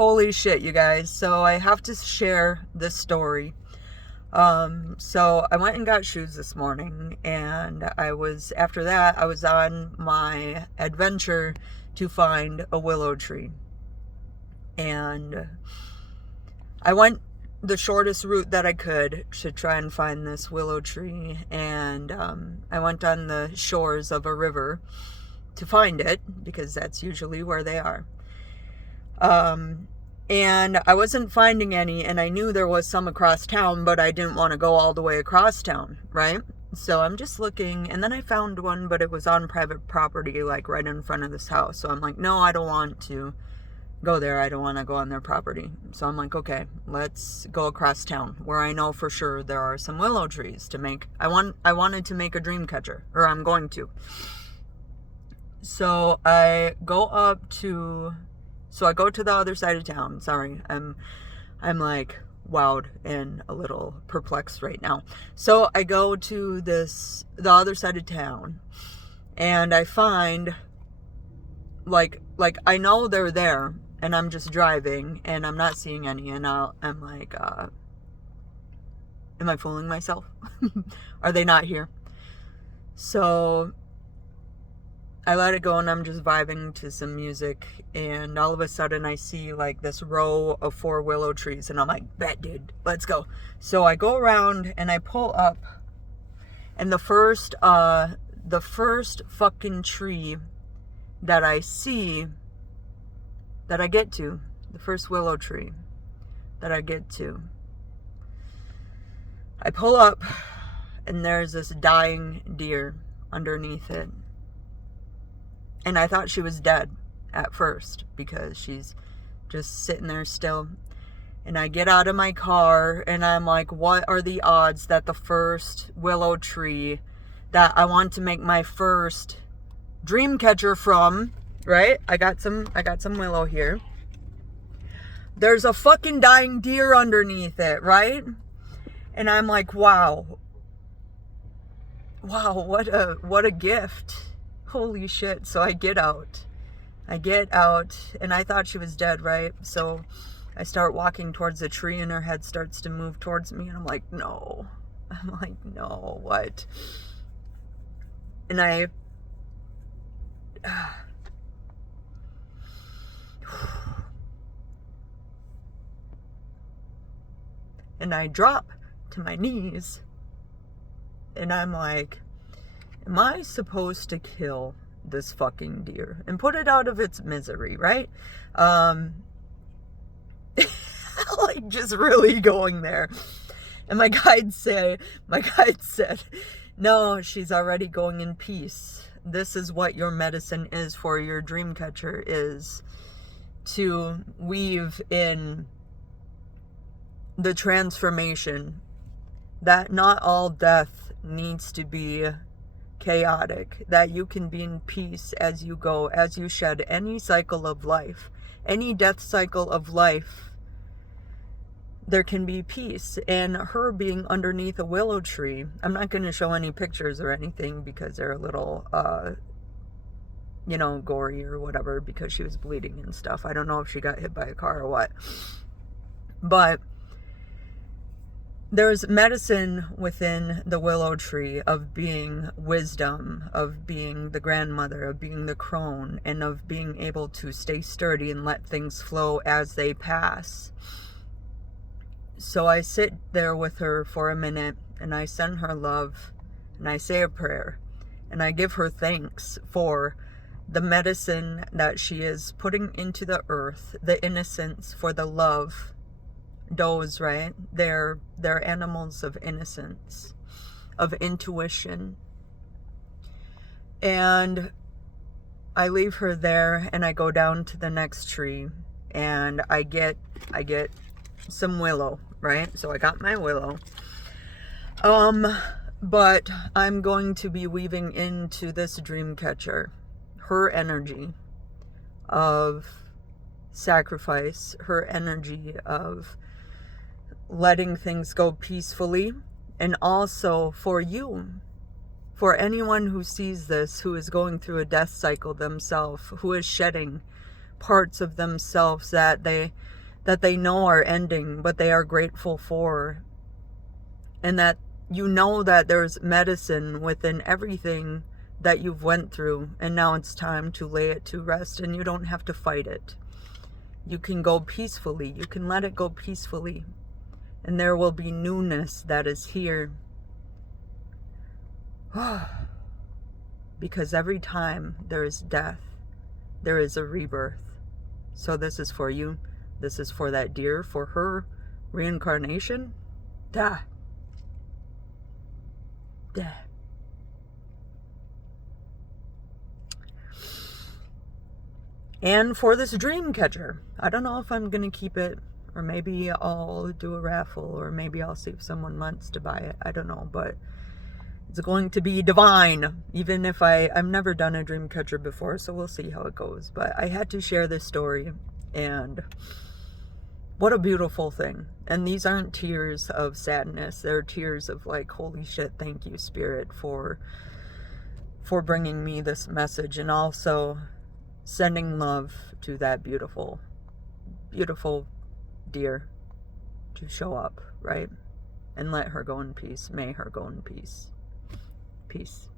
Holy shit, you guys. So I have to share this story. So I went and got shoes this morning, and after that, I was on my adventure to find a willow tree. And I went the shortest route that I could to try and find this willow tree. And I went on the shores of a river to find it, because that's usually where they are. And I wasn't finding any, and I knew there was some across town, but I didn't want to go all the way across town, right? So I'm just looking, and then I found one, but it was on private property, like right in front of this house. So I'm like, no, I don't want to go there. I don't want to go on their property. So I'm like, okay, let's go across town where I know for sure there are some willow trees to make. I wanted to make a dream catcher, or I'm going to. So I go to the other side of town. Sorry, I'm like wowed and a little perplexed right now. So I go to the other side of town, and I find like I know they're there, and I'm just driving and I'm not seeing any, and I'm like, am I fooling myself? Are they not here? So I let it go, and I'm just vibing to some music, and all of a sudden I see like this row of 4 willow trees, and I'm like, bet, dude, let's go. So I go around and I pull up, and the first fucking tree that I see, that I get to, the first willow tree that I get to, I pull up, and there's this dying deer underneath it. And I thought she was dead at first, because she's just sitting there still. And I get out of my car, and I'm like, what are the odds that the first willow tree that I want to make my first dream catcher from, right? I got some willow here. There's a fucking dying deer underneath it, right? And I'm like, wow, what a gift. Holy shit. So I get out, and I thought she was dead, right? So I start walking towards the tree, and her head starts to move towards me, and I'm like, no, what? And I drop to my knees, and I'm like, am I supposed to kill this fucking deer and put it out of its misery, right? Like, just really going there. And my guide said, no, she's already going in peace. This is what your medicine is for your dream catcher, is to weave in the transformation, that not all death needs to be chaotic, that you can be in peace as you go, as you shed any cycle of life, any death cycle of life. There can be peace. And her being underneath a willow tree, I'm not going to show any pictures or anything, because they're a little gory or whatever, because she was bleeding and stuff. I don't know if she got hit by a car or what, but there's medicine within the willow tree of being wisdom, of being the grandmother, of being the crone, and of being able to stay sturdy and let things flow as they pass. So I sit there with her for a minute, and I send her love, and I say a prayer, and I give her thanks for the medicine that she is putting into the earth, the innocence, for the love. Does, right? They're animals of innocence, of intuition. And I leave her there, and I go down to the next tree, and I get some willow, right? So I got my willow. But I'm going to be weaving into this dream catcher her energy of sacrifice, her energy of letting things go peacefully, and also for you, for anyone who sees this, who is going through a death cycle themselves, who is shedding parts of themselves that they know are ending, but they are grateful for. And that you know that there's medicine within everything that you've went through, and now it's time to lay it to rest, and you don't have to fight it. You can go peacefully. You can let it go peacefully. And there will be newness that is here. Because every time there is death, there is a rebirth. So this is for you. This is for that deer, for her reincarnation. Da. Da. And for this Dreamcatcher, I don't know if I'm going to keep it, or maybe I'll do a raffle, or maybe I'll see if someone wants to buy it. I don't know, but it's going to be divine, even if I've never done a Dreamcatcher before, so we'll see how it goes. But I had to share this story, and what a beautiful thing. And these aren't tears of sadness. They're tears of like, holy shit, thank you, Spirit, for bringing me this message, and also sending love to that beautiful, beautiful deer to show up, right? And let her go in peace. May her go in peace. Peace.